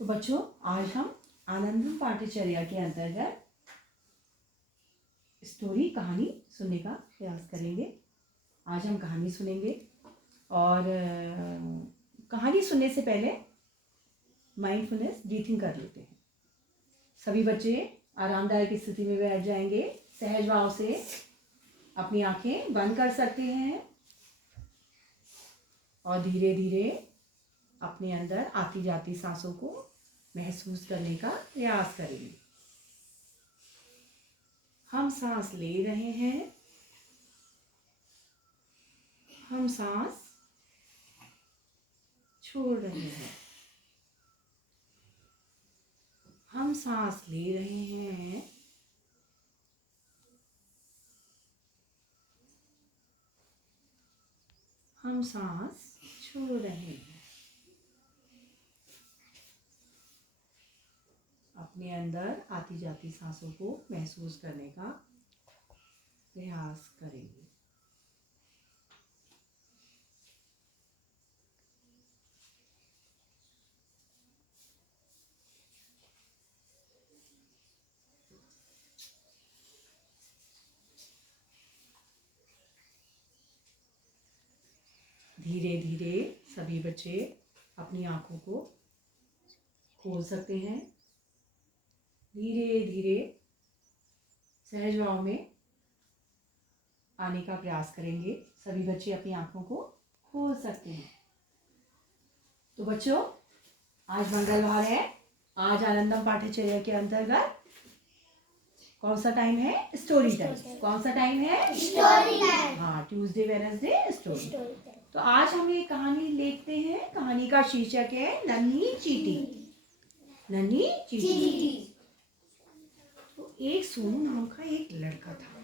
तो बच्चों, आज हम आनंदम पाठ्यचर्या के अंतर्गत स्टोरी कहानी सुनने का प्रयास करेंगे। आज हम कहानी सुनेंगे और कहानी सुनने से पहले माइंडफुलनेस ब्रीथिंग कर लेते हैं। सभी बच्चे आरामदायक स्थिति में बैठ जाएंगे। सहज भाव से अपनी आंखें बंद कर सकते हैं और धीरे धीरे अपने अंदर आती जाती सांसों को महसूस करने का प्रयास करेंगे। हम सांस ले रहे हैं, हम सांस छोड़ रहे हैं। हम सांस ले रहे हैं, हम सांस छोड़ रहे हैं। अपने अंदर आती जाती सांसों को महसूस करने का प्रयास करेंगे। धीरे धीरे सभी बच्चे अपनी आंखों को खोल सकते हैं। धीरे धीरे सहज भाव में आने का प्रयास करेंगे। सभी बच्चे अपनी आंखों को खोल सकते हैं। तो बच्चों, आज मंगलवार है। आज आनंदम पाठ्यचर्या के अंतर्गत कौन सा टाइम है? Story time. कौन सा टाइम है? Story time. हाँ, ट्यूसडे वेडनेसडे स्टोरी। तो आज हम एक कहानी लिखते हैं। कहानी का शीर्षक है नन्ही चींटी। नन्ही चींटी। तो एक सोनू नाम का एक लड़का था।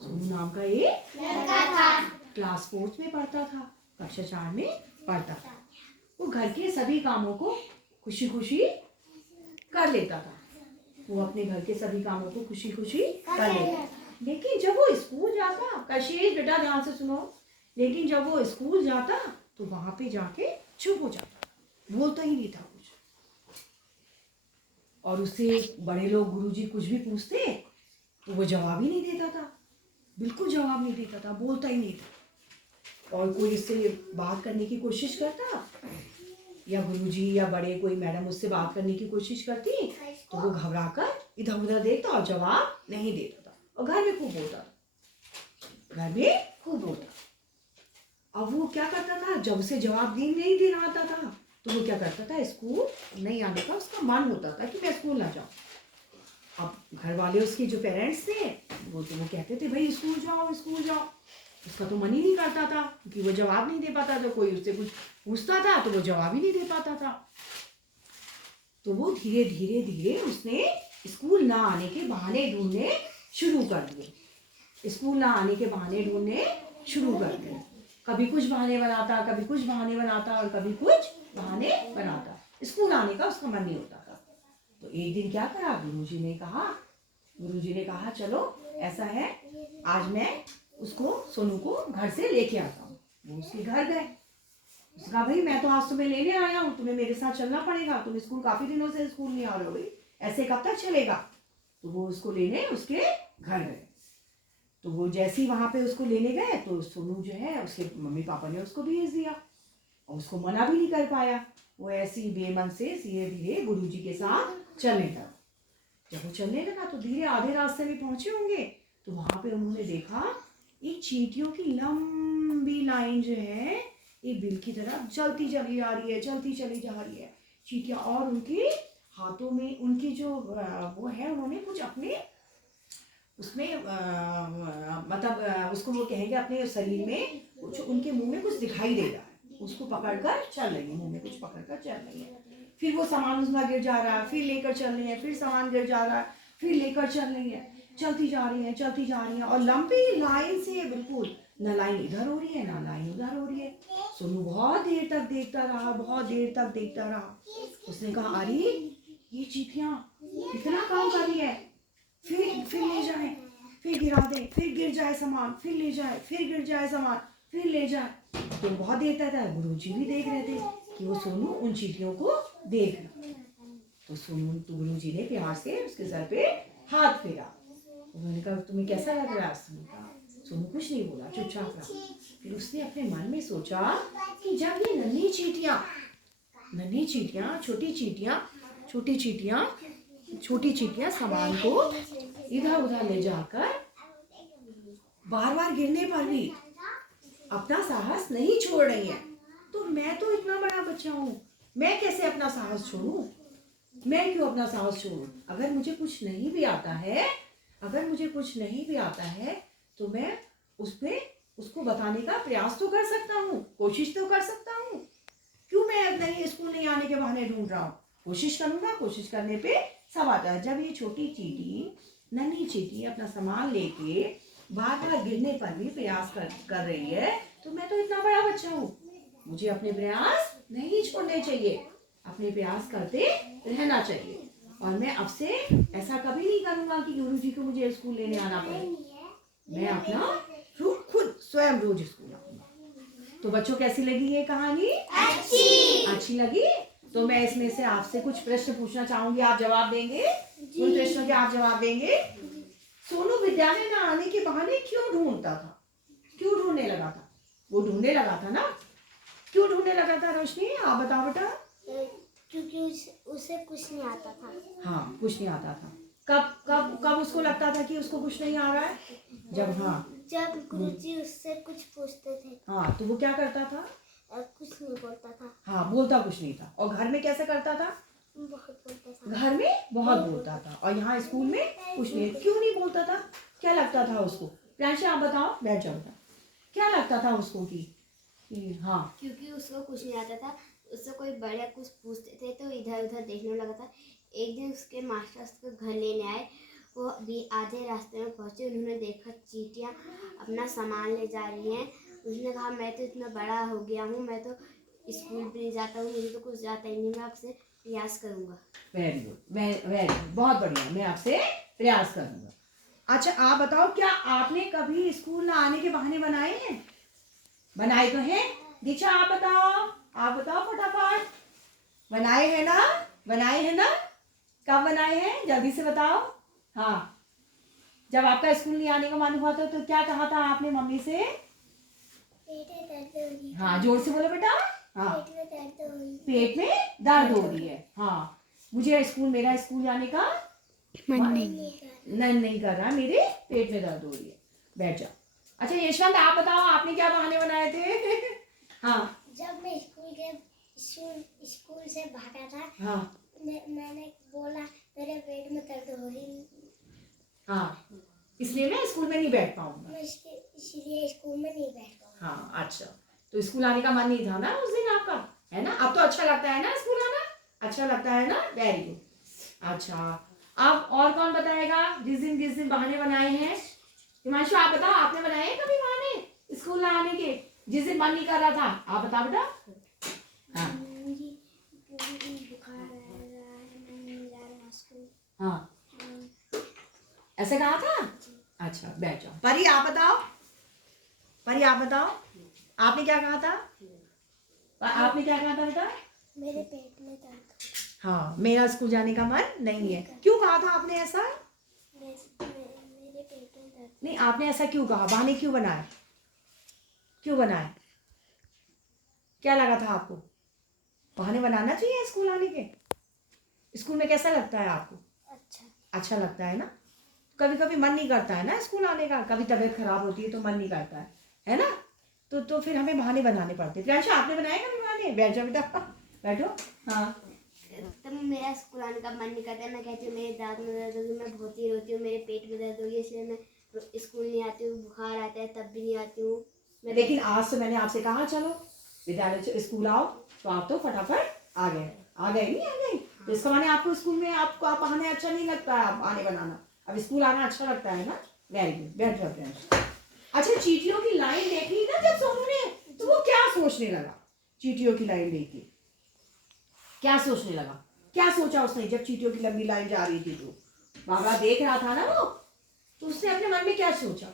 सोनू नाम का एक लड़का था। क्लास 4 में पढ़ता था, कक्षा 4 में पढ़ता था। वो घर के सभी कामों को खुशी खुशी कर लेता था। वो अपने घर के सभी कामों को खुशी खुशी कर लेता था। लेकिन जब वो स्कूल जाता, कशिश बेटा ध्यान से सुनो, लेकिन जब वो स्कूल जाता तो वहां पे जाके चुप हो जाता, बोलता ही नहीं था कुछ। और उससे बड़े लोग गुरुजी कुछ भी पूछते तो वो जवाब ही नहीं देता था, बिल्कुल जवाब नहीं देता था, बोलता ही नहीं था। और कोई इससे बात करने की कोशिश करता, या गुरुजी या बड़े कोई मैडम उससे बात करने की कोशिश करती तो वो घबरा कर इधर उधर देखता और जवाब नहीं देता था। और घर में खूब बोलता था, घर में खूब बोलता। अब वो क्या करता था, जब उसे जवाब नहीं देना आता था तो वो क्या करता था, स्कूल नहीं आने का उसका मन होता था कि मैं स्कूल ना जाऊं। अब घर वाले उसके जो पेरेंट्स थे वो कहते थे भाई स्कूल जाओ स्कूल जाओ। उसका तो मन ही नहीं करता था क्योंकि वो जवाब नहीं दे पाता था। कोई उससे कुछ पूछता था तो वो जवाब ही नहीं दे पाता था। तो वो धीरे धीरे धीरे उसने स्कूल ना आने के बहाने ढूंढने शुरू कर दिए। स्कूल ना आने के बहाने ढूंढने शुरू कर दिए। कभी कुछ बहाने बनाता, कभी कुछ बहाने बनाता और कभी कुछ बहाने बनाता। स्कूल आने का उसका मन नहीं होता था। तो एक दिन क्या करा, गुरुजी ने कहा चलो ऐसा है, आज मैं उसको सोनू को घर से लेके आता हूँ। वो उसके घर गए। उसने कहा भाई मैं तो आज तुम्हें लेने आया हूँ, तुम्हें मेरे साथ चलना पड़ेगा। तुम स्कूल काफी दिनों से स्कूल नहीं आ रहे हो, भाई ऐसे कब तक चलेगा। तो वो उसको लेने उसके घर गए। तो वो जैसे ही वहां पे उसको लेने गए तो सोनू जो है उसके मम्मी पापा ने उसको भेज दिया और उसको मना भी नहीं कर पाया। वो ऐसे ही बेमन से धीरे धीरे गुरुजी के साथ चलने लगा। जब वो चलने लगा तो धीरे आधे रास्ते में पहुंचे होंगे तो वहां पे उन्होंने देखा एक चींटियों की लंबी लाइन जो है एक बिल की तरफ चलती चली जा रही है, चलती चली जा रही है चींटियां। और उनके हाथों में उनकी जो वो है, उन्होंने कुछ अपने उसमें मतलब उसको वो कहेंगे अपने शरीर में कुछ, उनके मुंह में कुछ दिखाई दे रहा है, उसको पकड़कर चल रही है, मुंह में कुछ पकड़कर चल रही है। फिर वो सामान उसमें गिर जा रहा है, फिर लेकर चल रही है, फिर सामान गिर जा रहा है, फिर लेकर चल रही है, चलती जा रही है, चलती जा रही है। और लंबी लाइन से बिल्कुल, ना लाइन इधर हो रही है ना लाइन उधर हो रही है। सोनू बहुत देर तक देखता रहा, बहुत देर तक देखता रहा। उसने कहा अरे ये चींटियां इतना काम कर रही है, फिर ले जाए, फिर गिरा दे, फिर गिर जाए सामान, फिर ले जाए, फिर गिर जाए सामान, फिर ले जाए। तो बहुत देखता था। गुरुजी भी देख रहे थे कि वो सोनू उन चींटियों को देख रहा। तो गुरुजी ने प्यार से उसके सर पे हाथ फेरा। उन्होंने कहा तुम्हें कैसा लग रहा है? उसने कहा, सोनू कुछ नहीं बोला, चुपचाप रहा। फिर उसने अपने मन में सोचा कि जब ये नन्ही चींटियां, छोटी चींटियां सामान को इधर उधर ले जाकर बार बार गिरने पर भी अपना साहस नहीं छोड़ रही है, तो मैं तो इतना बड़ा बच्चा हूँ, मैं कैसे अपना साहस छोड़ूं? मैं क्यों अपना साहस छोड़ूं? अगर मुझे कुछ नहीं भी आता है तो मैं उसको बताने का प्रयास तो कर सकता हूँ, कोशिश तो कर सकता हूँ। क्यों मैं नहीं स्कूल नहीं आने के बहाने ढूंढ रहा हूँ? कोशिश करूंगा, कोशिश करने पे सब आता है। जब ये नन्ही चींटी अपना सामान लेके बार बार गिरने पर भी प्रयास कर रही है, तो मैं तो इतना बड़ा बच्चा हूँ, मुझे अपने प्रयास नहीं छोड़ने चाहिए, अपने प्रयास करते रहना चाहिए। और मैं अब से ऐसा कभी नहीं करूंगा कि गुरुजी को मुझे स्कूल लेने आना पड़े। मैं अपना खुद स्वयं रोज स्कूल आऊंगा। तो बच्चों कैसी लगी ये कहानी? अच्छी लगी? तो मैं इसमें से आपसे कुछ प्रश्न पूछना चाहूंगी, आप जवाब देंगे? उन प्रश्नों के आप जवाब देंगे? सोनू विद्यालय न आने के बहाने क्यों ढूंढता था? क्यों ढूंढने लगा था? वो ढूंढने लगा था ना? क्यों ढूंढने लगा था रोशनी? आप बताओ बेटा। क्योंकि उसे कुछ नहीं आता था। हाँ, कुछ नहीं आता था। कब उसको लगता था कि उसको कुछ नहीं आ रहा है? जब गुरुजी उससे कुछ पूछते थे। हाँ, तो वो क्या करता था? कुछ नहीं बोलता था। हाँ, बोलता कुछ नहीं था। और घर में कैसे करता था? बहुत बोलता था। घर में बहुत बोलता था, और यहाँ स्कूल में कुछ नहीं। क्यों नहीं बोलता था? क्या लगता था उसको? प्रियांशी आप बताओ, बैठ जाओ बेटा। क्या लगता था उसको कि हाँ, क्योंकि उसको कुछ नहीं आता था, उससे कोई बड़े कुछ पूछते थे तो इधर उधर देखने लगा था। एक दिन उसके मास्टर उसको घर लेने आए, वो भी आधे रास्ते में पहुंचे, उन्होंने देखा चींटियां अपना सामान ले जा रही हैं। उसने कहा मैं तो इतना बड़ा हो गया हूँ, मैं तो स्कूल भी नहीं जाता हूँ, मुझे तो कुछ आता ही नहीं, मैं आपसे प्रयास करूँगा। वेरी गुड, वेरी गुड, बहुत बढ़िया, मैं आपसे प्रयास करूँगा। अच्छा आप बताओ, क्या आपने कभी स्कूल ना आने के बहाने बनाए हैं? बनाए तो हैं? दीक्षा आप बताओ फटाफट। बनाए हैं ना? कब बनाए हैं? जल्दी से बताओ। हाँ, जब आपका स्कूल नहीं आने का मन हुआ था तो क्या कहा था आपने मम्मी से? पेट में दर्द हो रही है। हाँ, जोर से बोलो बेटा। हाँ, पेट में दर्द हो रही है। हाँ, मुझे मेरा स्कूल जाने का मन नहीं कर रहा, मेरे पेट में दर्द हो रही है। बैठ जाओ। अच्छा यशवंत आप बताओ, आपने क्या बहाने बनाए थे? हाँ, जब मैं स्कूल से भागा था, हाँ, मैंने बोला मेरे पेट में दर्द हो रही, हाँ, इसलिए मैं स्कूल में नहीं बैठ पाऊंगा। मैं इसलिए स्कूल में नहीं बैठ पाऊंगा। हाँ, अच्छा, तो स्कूल आने का मन नहीं था ना उस दिन आपका, है ना? अब तो अच्छा लगता है ना स्कूल आना? अच्छा लगता है ना? Very good. अच्छा, अब और कौन बताएगा जिस दिन बहाने बनाए हैं? हिमांशु आप बताओ, आपने बनाए हैं कभी बहाने स्कूल ना आने के? जिस दिन मन नहीं कर रहा था, आप बताओ बेटा। हाँ, बुखार आ रहा है, मैं नहीं जा रहा स्कूल। हाँ, ऐसे कहा था? अच्छा, बैठ जाओ। परी आप बताओ, आपने क्या कहा था? बेटा? मेरे पेट में दर्द। हाँ, मेरा स्कूल जाने का मन नहीं है। क्यों कहा था आपने ऐसा? मेरे पेट में दर्द। नहीं, आपने ऐसा क्यों कहा? बहाने क्यों बनाए? क्या लगा था आपको? बहाने बनाना चाहिए स्कूल आने के? स्कूल में कैसा लगता है आपको? अच्छा लगता है ना? कभी कभी मन नहीं करता है ना स्कूल आने का, कभी तबीयत खराब होती है तो मन नहीं करता है ना? तो फिर हमें बहाने बनाने पड़ते हैं। प्रियांशु आपने बनाए कभी बहाने? बैठ जाओ बेटा, बैठो। हाँ, तब मेरा स्कूल आने का मन नहीं करता, मैं कहती हूँ मेरे दांत में दर्द होगी, मैं बहुत ही रोती हूँ, मेरे पेट में दर्द होगी, इसलिए मैं स्कूल नहीं आती हूँ। बुखार आता है तब भी नहीं आती हूँ। लेकिन आज तो मैंने आपसे कहा चलो विद्यालय से स्कूल आओ, तो आप तो फटाफट आ गए। तो इसका माने आपको स्कूल में आपको आप आने अच्छा नहीं लगता है, आप आने बनाना, अब स्कूल आना अच्छा लगता है ना? वेरी गुड, बैठ जाते हैं। अच्छा, चींटियों की लाइन देखी ना जब सोनू ने, तो वो क्या सोचने लगा? चींटियों की लाइन देखी, क्या सोचने लगा? क्या सोचा उसने जब चींटियों की लंबी लाइन जा रही थी? तो बाबा देख रहा था ना वो, तो उसने अपने मन में क्या सोचा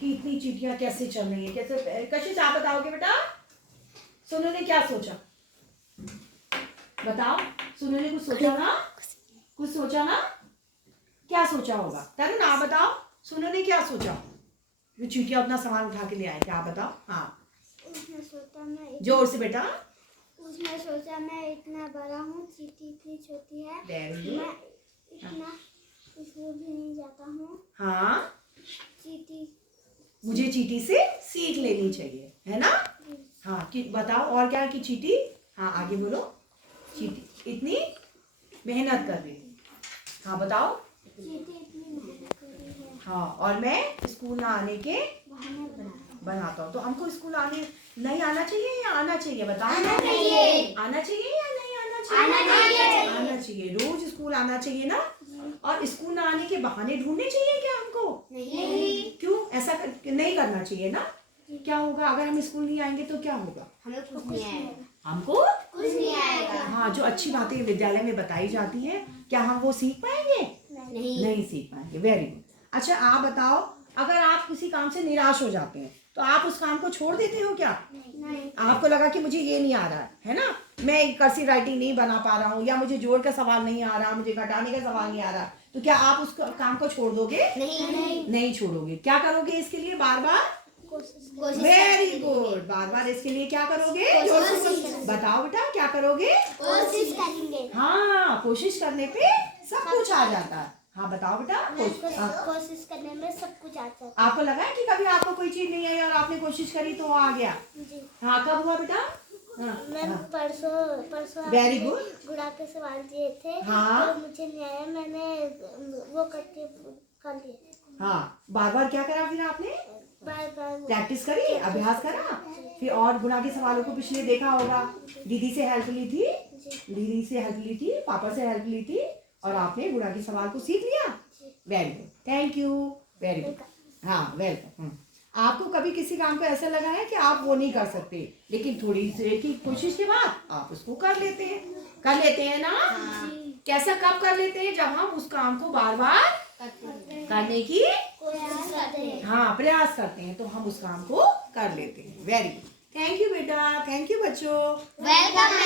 कि इतनी चींटियां कैसे चल रही है, कैसे? कशिश आप बताओगे बेटा, सोनू ने क्या सोचा? बताओ, सुनो ने कुछ सोचा ना? कुछ सोचा ना? क्या सोचा होगा? तरुण आप बताओ, सुनो ने क्या सोचा? वो चीटियां अपना सामान उठा के ले आए थे, आप बताओ। हाँ उसने सोचा मैं जोर से बेटा। उसने सोचा मैं इतना बड़ा हूँ, चींटी इतनी छोटी है, Very मैं good. इतना स्कूल भी नहीं जाता हूँ। हाँ, चींटी मुझे चीटी से सीख लेनी चाहिए, है ना? हाँ कि बताओ और क्या कि चीटी, हाँ आगे बोलो। चीटी इतनी मेहनत कर रही है। हाँ बताओ। चींटी इतनी मेहनत कर रही है, हाँ और मैं स्कूल ना आने के बहाने बनाता हूँ। तो हमको स्कूल आने नहीं आना चाहिए या आना चाहिए? बताओ। आना चाहिए। आना चाहिए या नहीं आना चाहिए? आना चाहिए। आना चाहिए, रोज स्कूल आना चाहिए ना। और स्कूल ना आने के बहाने ढूंढने चाहिए क्या हमको? नहीं, क्यों ऐसा नहीं करना चाहिए ना? क्या होगा अगर हम स्कूल नहीं आएंगे तो क्या होगा? हमें कुछ नहीं आएगा, हमको कुछ नहीं आएगा। हाँ, जो अच्छी बातें विद्यालय में बताई जाती है क्या हम वो सीख पाएंगे? नहीं सीख पाएंगे। Very good. अच्छा आप बताओ, अगर आप किसी काम से निराश हो जाते हैं तो आप उस काम को छोड़ देते हो क्या? नहीं, आपको लगा कि मुझे ये नहीं आ रहा है ना, मैं कर्सिव राइटिंग नहीं बना पा रहा हूँ, या मुझे जोड़ का सवाल नहीं आ रहा, मुझे घटाने का सवाल नहीं आ रहा, तो क्या आप उस काम को छोड़ दोगे? नहीं छोड़ोगे। क्या करोगे इसके लिए? बार बार कोशिश वेरी गुड, बार बार इसके लिए क्या करोगे? बताओ बेटा क्या करोगे? कोशिश करेंगे। हाँ, कोशिश करने पे सब कुछ आ जाता है। हाँ बताओ बेटा। कोशिश करने में सब कुछ आता है। आपको लगा है कि कभी आपको कोई चीज नहीं आई और आपने कोशिश करी तो वो आ गया? जी, हाँ कब हुआ बेटा? मैं परसों वेरी गुड। गुड़ा के सवाल दिए थे, हाँ। तो मुझे नहीं आया, मैंने वो करके कर लिया। हाँ बार बार क्या करा फिर आपने? बार बार प्रैक्टिस करी, अभ्यास करा, फिर और गुणा के सवालों को पिछले देखा होगा, दीदी से हेल्प ली थी, दीदी से हेल्प ली थी, पापा से हेल्प ली थी, और आपने गुणा के सवाल को सीख लिया। Very good, thank you, very good. हाँ वेलकम। आपको कभी किसी काम को ऐसा लगा है कि आप वो नहीं कर सकते, लेकिन थोड़ी सी की कोशिश के बाद आप उसको कर लेते हैं ना? कैसा कब कर लेते हैं? जब हम उस काम को बार बार करने की कोशिश करते हैं। हाँ प्रयास करते हैं, तो हम उस काम को कर लेते हैं। वेरी गुड, थैंक यू बेटा, थैंक यू बच्चों। वेलकम।